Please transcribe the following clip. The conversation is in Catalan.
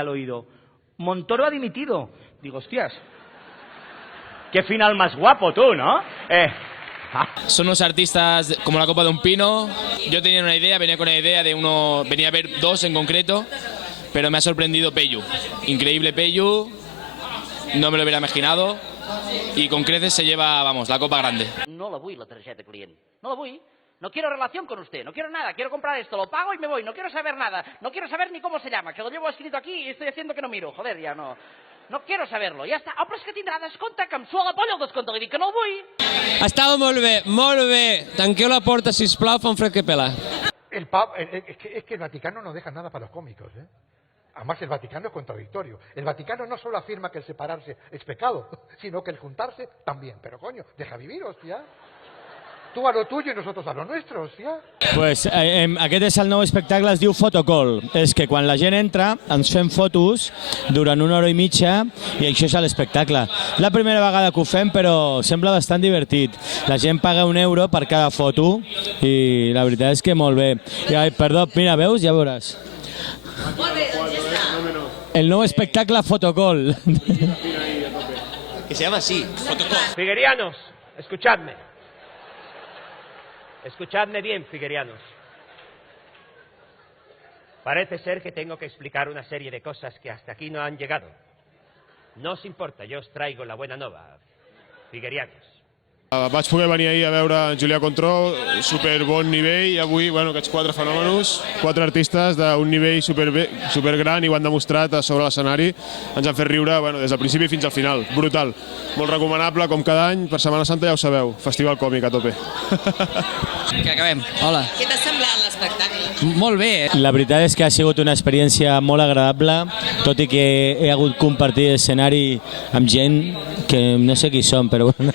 al oído: Montoro ha dimitido. Digo, hostias, qué final más guapo tú, ¿no? Son unos artistas como la copa de un pino. Yo tenía una idea, venía con la idea de uno, venía a ver dos en concreto, pero me ha sorprendido Peyu. Increíble Peyu, no me lo hubiera imaginado, y con creces se lleva, vamos, la copa grande. No la vull, la tarjeta client. No la vull. No quiero relación con usted, no quiero nada, quiero comprar esto, lo pago y me voy, no quiero saber nada, no quiero saber ni cómo se llama, que lo llevo escrito aquí y estoy haciendo que no miro, joder, ja no. No quiero saberlo, ja està. Oh, però és que tindrà descompte, que em sua la polla el descompte, li dic que no el vull. Estava molt bé, molt bé. Tanqueu la porta, sisplau, fa un fred que pela. Es que el Vaticano no deja nada para los cómicos, ¿eh? Además, el Vaticano es contradictorio. El Vaticano no solo afirma que el separarse es pecado, sino que el juntarse también. Pero coño, deja vivir, hostia. Tu a lo tuyo i nosotros a lo nuestro, hòstia. Pues, aquest és el nou espectacle, es diu Photocall. És que quan la gent entra ens fem fotos durant 1 hora i mitja i això és l'espectacle. La primera vegada que ho fem, però sembla bastant divertit. La gent paga €1 per cada foto i la veritat és que molt bé. Ai, perdó, mira, veus? Ja veuràs. Molt bé, doncs ja està. El nou espectacle Photocall. Que se llama así, Photocall. Figuerianos, escuchadme. Escuchadme bien, figuerianos. Parece ser que tengo que explicar una serie de cosas que hasta aquí no han llegado. No os importa, yo os traigo la buena nova, figuerianos. Vaig poder venir ahir a veure en Julià Contró, super bon nivell, i avui, bueno, aquests 4 fenòmenos, 4 artistes d'un nivell super gran i ho han demostrat sobre l'escenari. Ens han fet riure, bueno, des del principi fins al final. Brutal. Molt recomanable, com cada any, per Setmana Santa ja ho sabeu, Festival Còmic a tope. Que acabem. Hola. Què t'ha semblat l'espectacle? Molt bé. La veritat és que ha sigut una experiència molt agradable, tot i que he hagut compartir escenari amb gent que no sé qui són, però bueno.